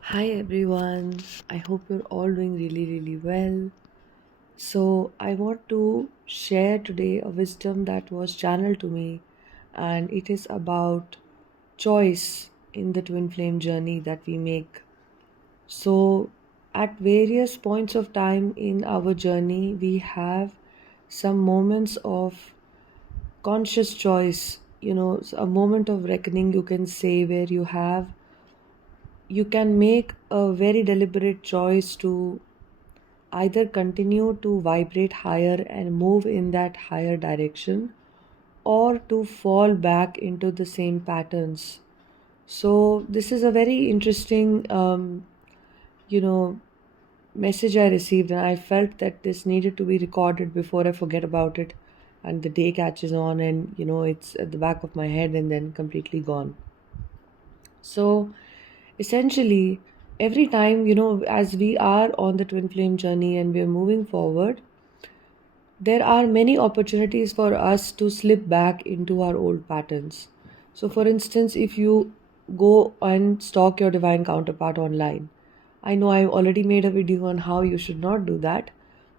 Hi everyone, I hope you're all doing really well. So, I want to share today a wisdom that was channeled to me, and it is about choice in the twin flame journey that we make. So, at various points of time in our journey, we have some moments of conscious choice, a moment of reckoning, you can say, where you can make a very deliberate choice to either continue to vibrate higher and move in that higher direction or to fall back into the same patterns. So, this is a very interesting, you know, message I received, and I felt that this needed to be recorded before I forget about it and the day catches on and it's at the back of my head and then completely gone. So, essentially, every time, as we are on the twin flame journey and we're moving forward, there are many opportunities for us to slip back into our old patterns. So, for instance, if you go and stalk your divine counterpart online, I know I've already made a video on how you should not do that,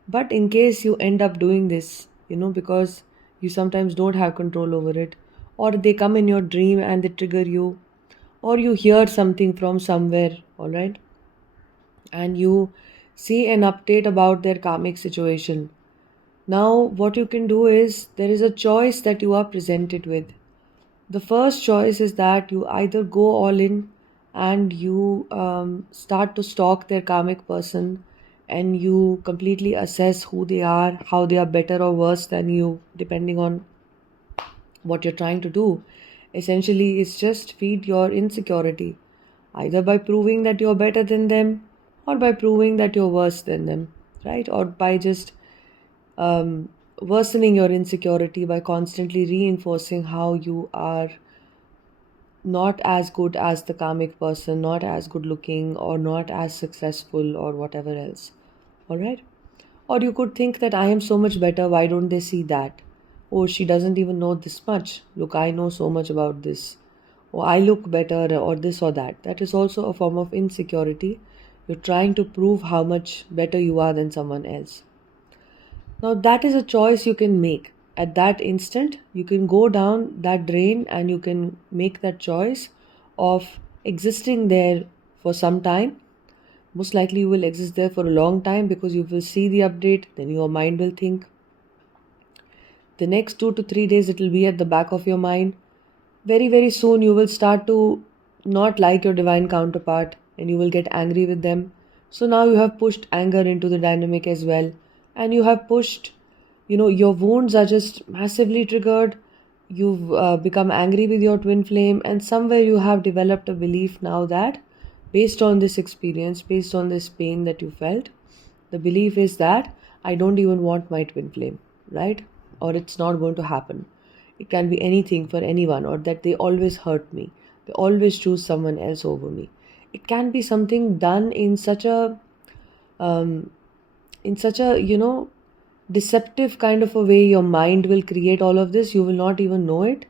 but in case you end up doing this, because you sometimes don't have control over it, or they come in your dream and they trigger you, or you hear something from somewhere, all right, and you see an update about their karmic situation. Now, what you can do is there is a choice that you are presented with. The first choice is that you either go all in and you start to stalk their karmic person and you completely assess who they are, how they are better or worse than you, depending on what you're trying to do. Essentially, it's just feed your insecurity, either by proving that you're better than them or by proving that you're worse than them, right? Or by just worsening your insecurity by constantly reinforcing how you are not as good as the karmic person, not as good looking, or not as successful, or whatever else. All right? Or you could think that I am so much better, why don't they see that? Oh, she doesn't even know this much. Look, I know so much about this. Or I look better, or this or that. That is also a form of insecurity. You're trying to prove how much better you are than someone else. Now, that is a choice you can make. At that instant, you can go down that drain and you can make that choice of existing there for some time. Most likely, you will exist there for a long time because you will see the update, then your mind will think. The next 2 to 3 days, it will be at the back of your mind. Very soon, you will start to not like your divine counterpart and you will get angry with them. So now you have pushed anger into the dynamic as well, and you have pushed, your wounds are just massively triggered. You've become angry with your twin flame, and somewhere you have developed a belief now that, based on this experience, based on this pain that you felt, the belief is that I don't even want my twin flame, right? Or it's not going to happen. It can be anything for anyone, or that they always hurt me. They always choose someone else over me. It can be something done um, in such a deceptive kind of a way. Your mind will create all of this. You will not even know it.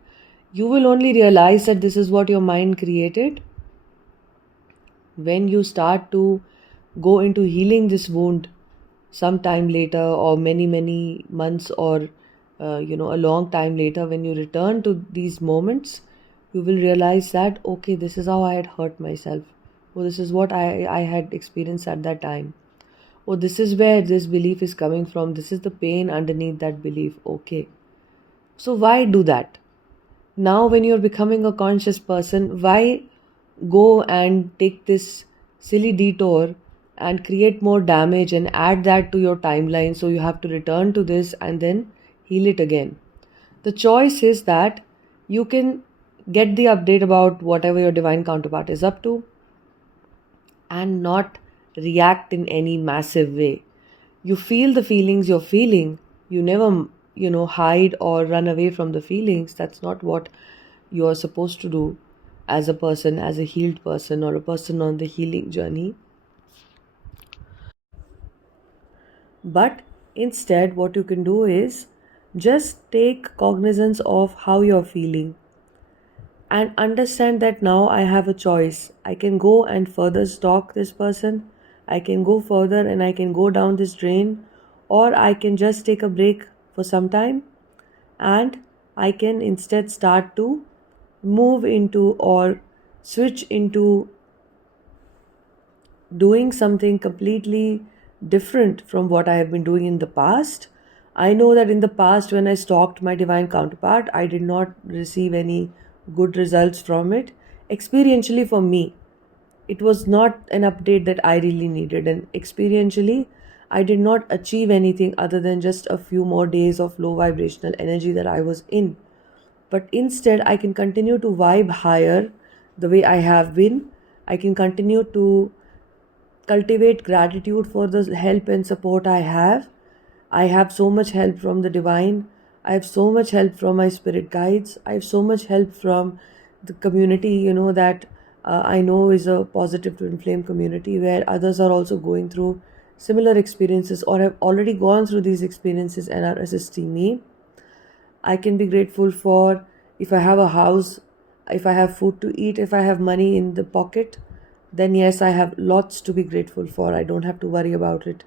You will only realize that this is what your mind created when you start to go into healing this wound sometime later, or many months, or a long time later. When you return to these moments, you will realize that, okay, this is how I had hurt myself, or this is what I had experienced at that time, or this is where this belief is coming from, this is the pain underneath that belief. Okay, so why do that? Now when you're becoming a conscious person, why go and take this silly detour and create more damage and add that to your timeline, so you have to return to this and then heal it again? The choice is that you can get the update about whatever your divine counterpart is up to and not react in any massive way. You feel the feelings you're feeling. You never, hide or run away from the feelings. That's not what you're supposed to do as a person, as a healed person, or a person on the healing journey. But instead, what you can do is just take cognizance of how you're feeling and understand that now I have a choice. I can go and further stalk this person, I can go further and I can go down this drain, or I can just take a break for some time and I can instead start to move into or switch into doing something completely different from what I have been doing in the past. I know that in the past, when I stalked my divine counterpart, I did not receive any good results from it. Experientially, for me, it was not an update that I really needed, and experientially, I did not achieve anything other than just a few more days of low vibrational energy that I was in. But instead, I can continue to vibe higher the way I have been. I can continue to cultivate gratitude for the help and support I have. I have so much help from the divine. I have so much help from my spirit guides. I have so much help from the community, that I know is a positive twin flame community where others are also going through similar experiences or have already gone through these experiences and are assisting me. I can be grateful for if I have a house, if I have food to eat, if I have money in the pocket, then yes, I have lots to be grateful for. I don't have to worry about it,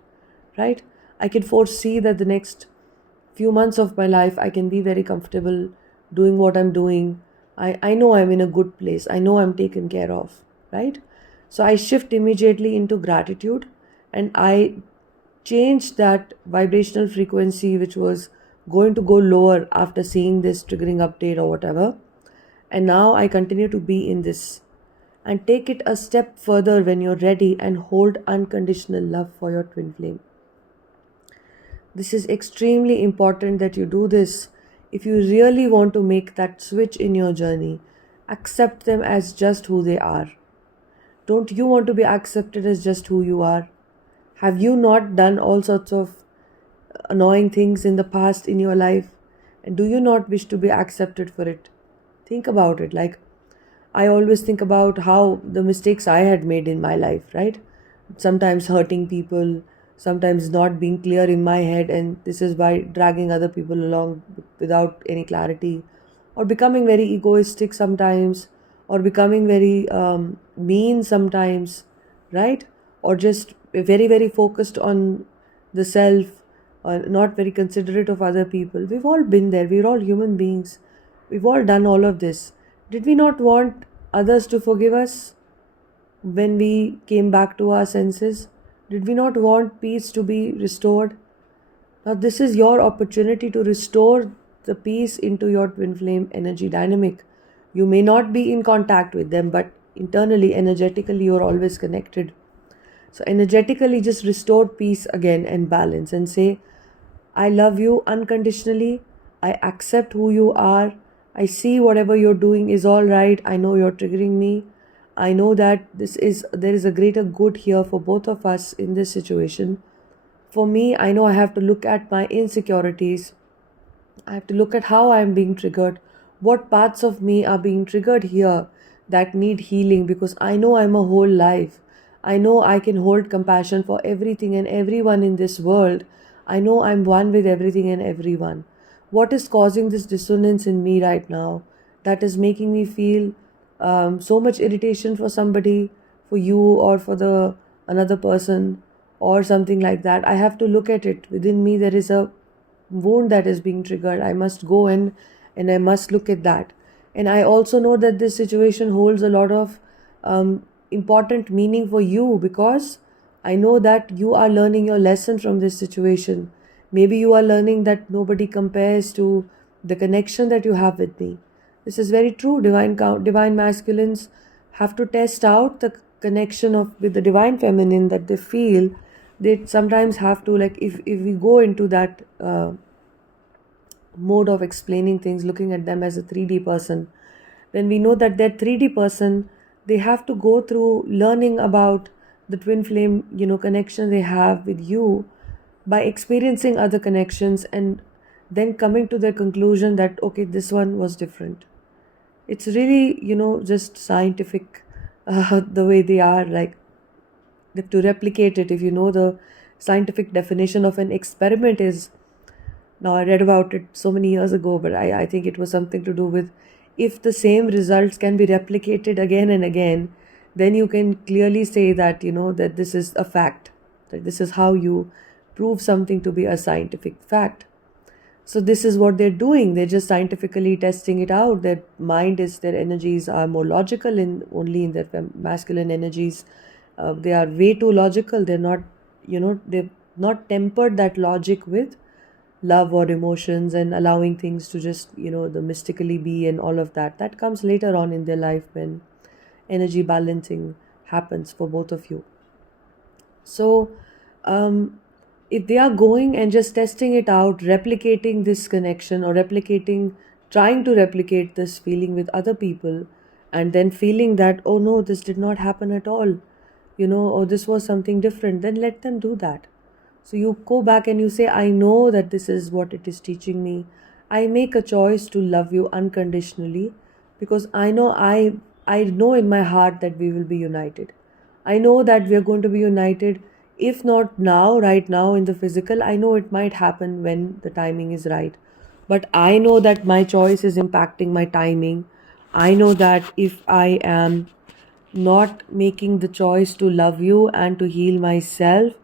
right? I can foresee that the next few months of my life I can be very comfortable doing what I'm doing. I know I'm in a good place. I know I'm taken care of, right? So I shift immediately into gratitude and I change that vibrational frequency which was going to go lower after seeing this triggering update or whatever. And now I continue to be in this and take it a step further when you're ready and hold unconditional love for your twin flame. This is extremely important that you do this if you really want to make that switch in your journey. Accept them as just who they are. Don't you want to be accepted as just who you are? Have you not done all sorts of annoying things in the past in your life? And do you not wish to be accepted for it? Think about it. Like, I always think about how the mistakes I had made in my life, right? Sometimes hurting people, sometimes not being clear in my head, and this is by dragging other people along without any clarity, or becoming very egoistic sometimes, or becoming very mean sometimes, right? Or just very, very focused on the self, or not very considerate of other people. We've all been there, we're all human beings, we've all done all of this. Did we not want others to forgive us when we came back to our senses? Did we not want peace to be restored? Now, this is your opportunity to restore the peace into your twin flame energy dynamic. You may not be in contact with them, but internally, energetically, you're always connected. So, energetically, just restore peace again and balance and say, I love you unconditionally. I accept who you are. I see whatever you're doing is all right. I know you're triggering me. I know that there is a greater good here for both of us in this situation. For me, I know I have to look at my insecurities. I have to look at how I am being triggered. What parts of me are being triggered here that need healing, because I know I'm a whole life. I know I can hold compassion for everything and everyone in this world. I know I'm one with everything and everyone. What is causing this dissonance in me right now that is making me feel so much irritation for somebody, for you, or for the another person, or something like that? I have to look at it. Within me, there is a wound that is being triggered. I must go in and I must look at that. And I also know that this situation holds a lot of important meaning for you, because I know that you are learning your lesson from this situation. Maybe you are learning that nobody compares to the connection that you have with me. This is very true. Divine masculines have to test out the connection of with the divine feminine that they feel. They sometimes have to, like, if we go into that mode of explaining things, looking at them as a 3D person, then we know that that 3D person, they have to go through learning about the twin flame, connection they have with you by experiencing other connections and then coming to the conclusion that, okay, this one was different. It's really, just scientific, the way they are, like, to replicate it. If you know the scientific definition of an experiment is, now I read about it so many years ago, but I think it was something to do with if the same results can be replicated again and again, then you can clearly say that, that this is a fact, that this is how you prove something to be a scientific fact. So this is what they're doing. They're just scientifically testing it out. Their mind is, their energies are more logical in only in their masculine energies. They are way too logical. They're not, they've not tempered that logic with love or emotions and allowing things to just, the mystically be and all of that. That comes later on in their life when energy balancing happens for both of you. So, if they are going and just testing it out, replicating this connection or trying to replicate this feeling with other people, and then feeling that, oh no, this did not happen at all, or this was something different, then let them do that. So you go back and you say, I know that this is what it is teaching me. I make a choice to love you unconditionally because I know in my heart that we will be united. I know that we are going to be united, if not now, right now in the physical. I know it might happen when the timing is right. But I know that my choice is impacting my timing. I know that if I am not making the choice to love you and to heal myself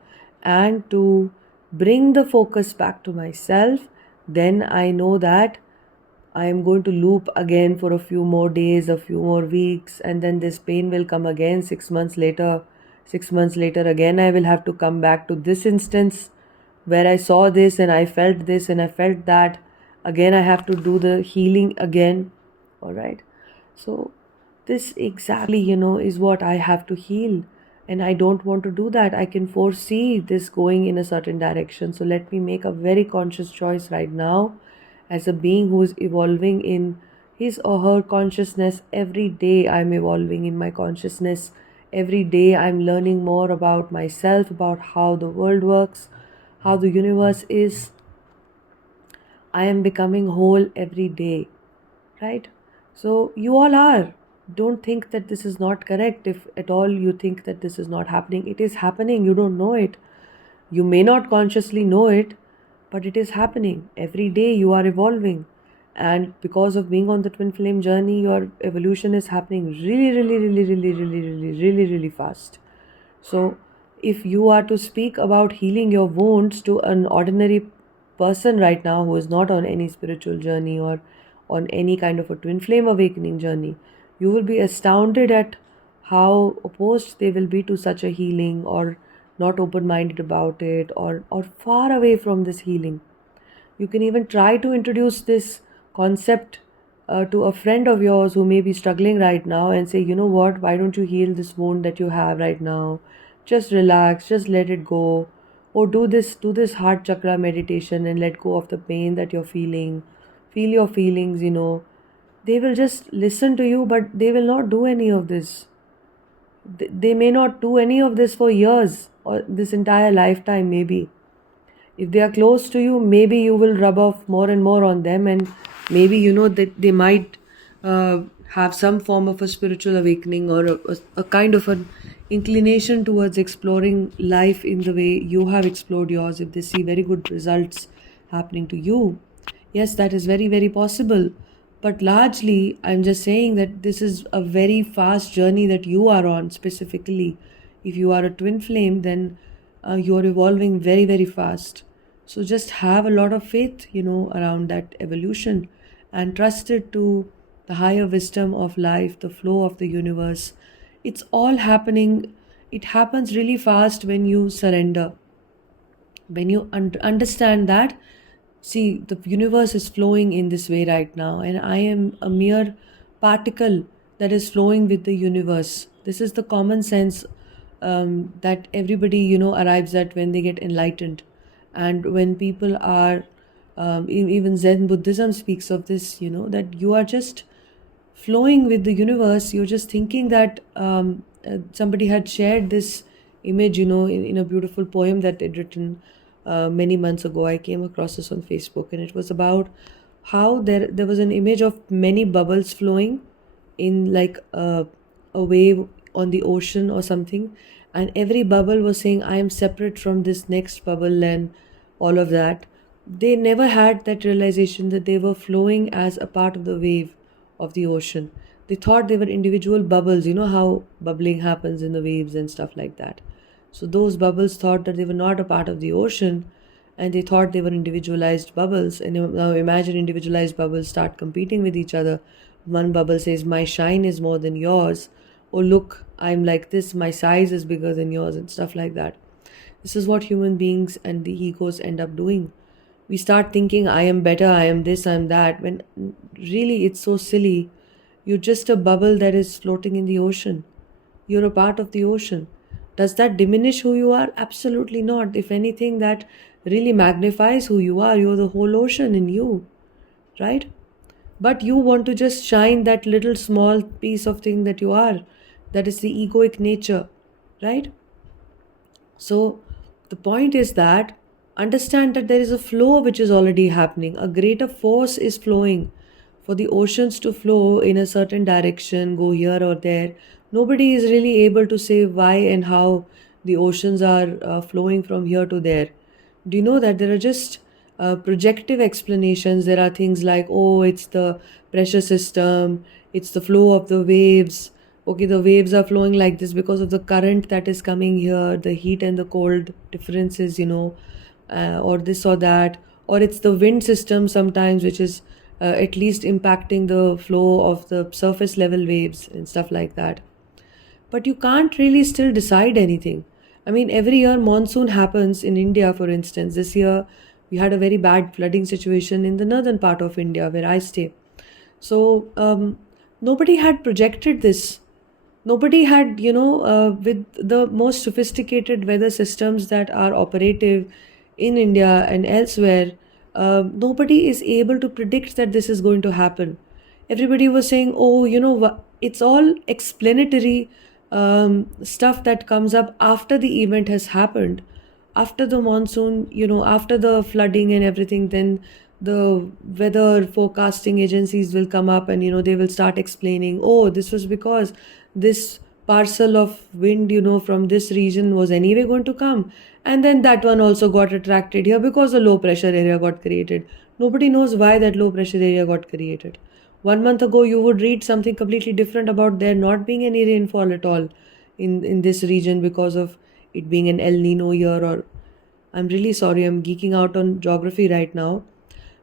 and to bring the focus back to myself, then I know that I am going to loop again for a few more days, a few more weeks, and then this pain will come again 6 months later. 6 months later, again, I will have to come back to this instance where I saw this and I felt this and I felt that. Again, I have to do the healing again. All right. So, this exactly, is what I have to heal. And I don't want to do that. I can foresee this going in a certain direction. So, let me make a very conscious choice right now as a being who is evolving in his or her consciousness. Every day I'm evolving in my consciousness. Every day I'm learning more about myself, about how the world works, how the universe is. I am becoming whole every day, right? So you all are. Don't think that this is not correct. If at all you think that this is not happening, it is happening. You don't know it. You may not consciously know it, but it is happening. Every day you are evolving. And because of being on the twin flame journey, your evolution is happening really, really, really, really, really, really, really, really fast. So, if you are to speak about healing your wounds to an ordinary person right now who is not on any spiritual journey or on any kind of a twin flame awakening journey, you will be astounded at how opposed they will be to such a healing, or not open minded about it, or far away from this healing. You can even try to introduce this concept to a friend of yours who may be struggling right now and say, you know what, why don't you heal this wound that you have right now? Just relax, just let it go. Or do this heart chakra meditation and let go of the pain that you're feeling. Feel your feelings. They will just listen to you, but they will not do any of this. They may not do any of this for years or this entire lifetime, maybe. If they are close to you, maybe you will rub off more and more on them, and maybe that they might have some form of a spiritual awakening, or a kind of an inclination towards exploring life in the way you have explored yours. If they see very good results happening to you, yes, that is very, very possible. But largely, I'm just saying that this is a very fast journey that you are on specifically. If you are a twin flame, then you're evolving very, very fast. So just have a lot of faith, around that evolution, and trust it to the higher wisdom of life, the flow of the universe. It's all happening. It happens really fast when you surrender, when you understand that, see, the universe is flowing in this way right now, and I am a mere particle that is flowing with the universe. This is the common sense that everybody arrives at when they get enlightened. And when people are even Zen Buddhism speaks of this, that you are just flowing with the universe. You're just thinking that somebody had shared this image, in a beautiful poem that they'd written many months ago. I came across this on Facebook, and it was about how there was an image of many bubbles flowing in, like a wave on the ocean or something, and every bubble was saying, I am separate from this next bubble, and all of that. They never had that realization that they were flowing as a part of the wave of the ocean. They thought they were individual bubbles. You know how bubbling happens in the waves and stuff like that. So those bubbles thought that they were not a part of the ocean, and they thought they were individualized bubbles. And now imagine individualized bubbles start competing with each other. One bubble says, "My shine is more than yours." "Oh, look, I'm like this, my size is bigger than yours," and stuff like that. This is what human beings and the egos end up doing. We start thinking, "I am better, I am this, I am that," when really it's so silly. You're just a bubble that is floating in the ocean. You're a part of the ocean. Does that diminish who you are? Absolutely not. If anything, that really magnifies who you are. You're the whole ocean in you, right? But you want to just shine that little small piece of thing that you are. That is the egoic nature, right? So the point is that understand that there is a flow which is already happening. A greater force is flowing. For the oceans to flow in a certain direction, go here or there, nobody is really able to say why and how the oceans are flowing from here to there. Do you know that there are just projective explanations? There are things like, oh, it's the pressure system, it's the flow of the waves. Okay, the waves are flowing like this because of the current that is coming here, the heat and the cold differences, or this or that. Or it's the wind system sometimes, which is at least impacting the flow of the surface level waves and stuff like that. But you can't really still decide anything. I mean, every year monsoon happens in India, for instance. This year we had a very bad flooding situation in the northern part of India where I stay. So nobody had projected this. Nobody had, with the most sophisticated weather systems that are operative in India and elsewhere, nobody is able to predict that this is going to happen. Everybody was saying, oh, it's all explanatory stuff that comes up after the event has happened. After the monsoon, after the flooding and everything, then the weather forecasting agencies will come up and, they will start explaining, oh, this was because this parcel of wind, from this region was anyway going to come. And then that one also got attracted here because a low pressure area got created. Nobody knows why that low pressure area got created. 1 month ago, you would read something completely different about there not being any rainfall at all in this region because of it being an El Nino year. Or I'm really sorry, I'm geeking out on geography right now.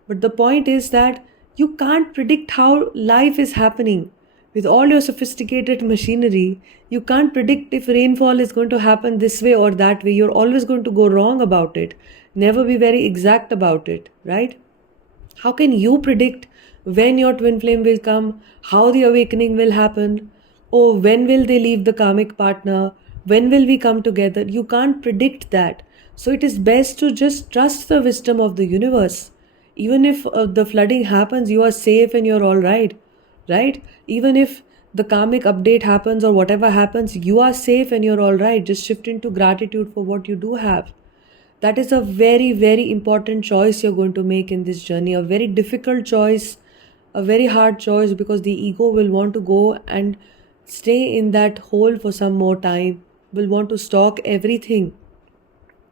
But the point is that you can't predict how life is happening. With all your sophisticated machinery, you can't predict if rainfall is going to happen this way or that way. You're always going to go wrong about it. Never be very exact about it, right? How can you predict when your twin flame will come, how the awakening will happen, or when will they leave the karmic partner, when will we come together? You can't predict that. So it is best to just trust the wisdom of the universe. Even if the flooding happens, you are safe and you're all right, right? Even if the karmic update happens or whatever happens, you are safe and you're all right. Just shift into gratitude for what you do have. That is a very, very important choice you're going to make in this journey. A very difficult choice, a very hard choice, because the ego will want to go and stay in that hole for some more time, will want to stalk everything,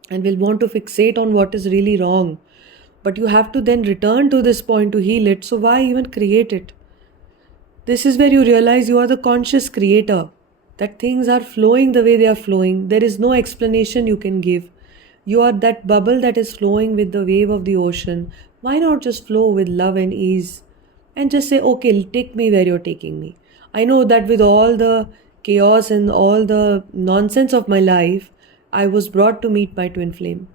and will want to fixate on what is really wrong. But you have to then return to this point to heal it. So why even create it? This is where you realize you are the conscious creator, that things are flowing the way they are flowing. There is no explanation you can give. You are that bubble that is flowing with the wave of the ocean. Why not just flow with love and ease and just say, okay, take me where you're taking me? I know that with all the chaos and all the nonsense of my life, I was brought to meet my twin flame.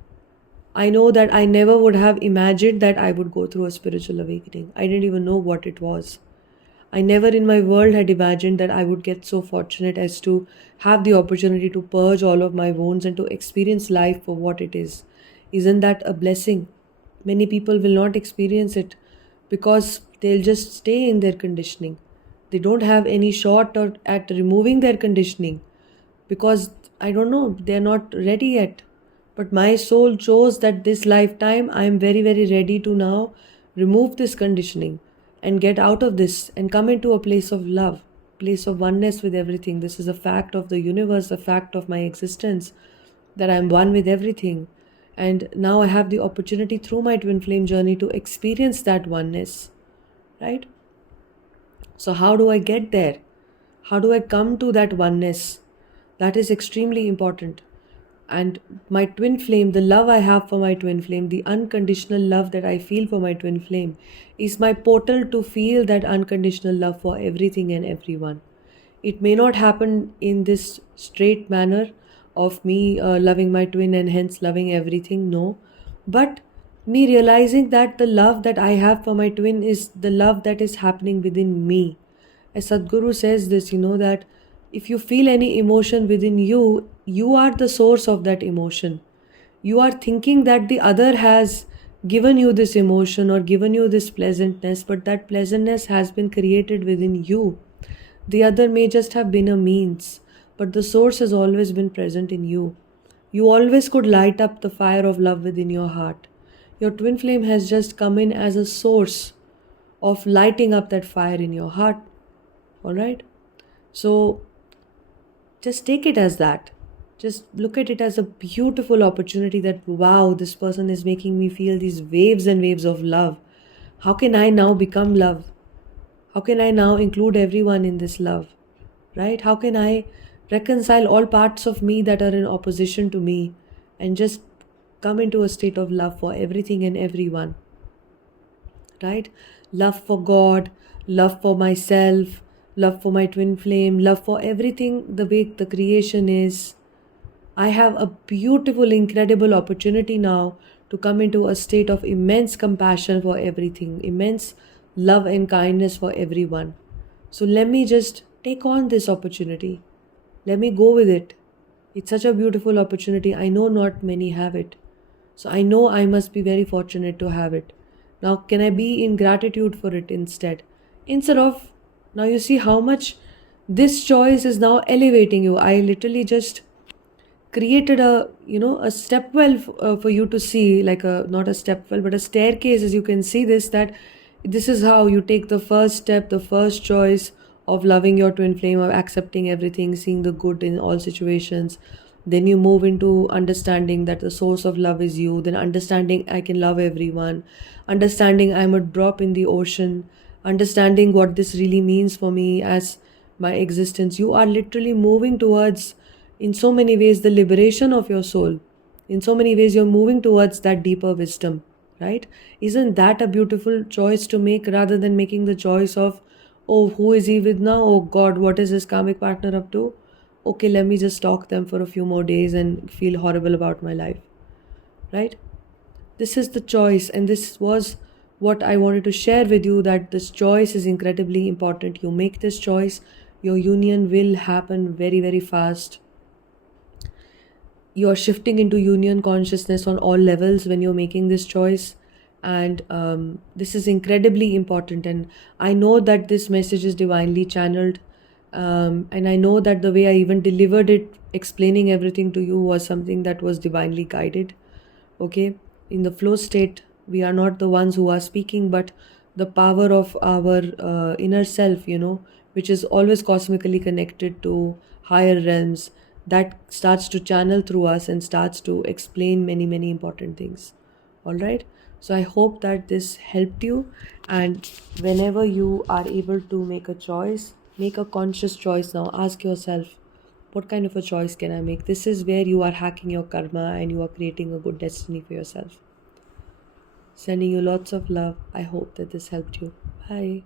I know that I never would have imagined that I would go through a spiritual awakening. I didn't even know what it was. I never in my world had imagined that I would get so fortunate as to have the opportunity to purge all of my wounds and to experience life for what it is. Isn't that a blessing? Many people will not experience it because they'll just stay in their conditioning. They don't have any shot at removing their conditioning because I don't know, they're not ready yet. But my soul chose that this lifetime I am very, very ready to now remove this conditioning and get out of this and come into a place of love, place of oneness with everything. This is a fact of the universe, a fact of my existence, that I am one with everything. And now I have the opportunity through my twin flame journey to experience that oneness, right? So, how do I get there? How do I come to that oneness? That is extremely important. And my twin flame, the love I have for my twin flame, the unconditional love that I feel for my twin flame, is my portal to feel that unconditional love for everything and everyone. It may not happen in this straight manner of me loving my twin and hence loving everything, no. But me realizing that the love that I have for my twin is the love that is happening within me. As Sadhguru says this, that if you feel any emotion within you, you are the source of that emotion. You are thinking that the other has given you this emotion or given you this pleasantness, but that pleasantness has been created within you. The other may just have been a means, but the source has always been present in you. You always could light up the fire of love within your heart. Your twin flame has just come in as a source of lighting up that fire in your heart. Alright? So just take it as that. Just look at it as a beautiful opportunity that, wow, this person is making me feel these waves and waves of love. How can I now become love? How can I now include everyone in this love? Right? How can I reconcile all parts of me that are in opposition to me and just come into a state of love for everything and everyone? Right? Love for God, love for myself, love for my twin flame, love for everything the way the creation is. I have a beautiful, incredible opportunity now to come into a state of immense compassion for everything, immense love and kindness for everyone. So let me just take on this opportunity. Let me go with it. It's such a beautiful opportunity. I know not many have it. So I know I must be very fortunate to have it. Now, can I be in gratitude for it instead? Instead of, now you see how much this choice is now elevating you. I literally just created a step well for you to see, like a not a step well but a staircase, as you can see this, that this is how you take the first step, the first choice of loving your twin flame, of accepting everything, seeing the good in all situations. Then you move into understanding that the source of love is you, then understanding I can love everyone, understanding I'm a drop in the ocean, understanding what this really means for me as my existence. You are literally moving towards, in so many ways, the liberation of your soul. In so many ways, you're moving towards that deeper wisdom, right? Isn't that a beautiful choice to make, rather than making the choice of, oh, who is he with now? Oh God, what is his karmic partner up to? Okay, let me just stalk them for a few more days and feel horrible about my life, right? This is the choice, and this was what I wanted to share with you, that this choice is incredibly important. You make this choice, your union will happen very, very fast. You're shifting into union consciousness on all levels when you're making this choice. And this is incredibly important. And I know that this message is divinely channeled. And I know that the way I even delivered it, explaining everything to you, was something that was divinely guided. Okay? In the flow state, we are not the ones who are speaking, but the power of our inner self, which is always cosmically connected to higher realms, that starts to channel through us and starts to explain many, many important things. All right. So I hope that this helped you. And whenever you are able to make a choice, make a conscious choice now. Ask yourself, what kind of a choice can I make? This is where you are hacking your karma and you are creating a good destiny for yourself. Sending you lots of love. I hope that this helped you. Bye.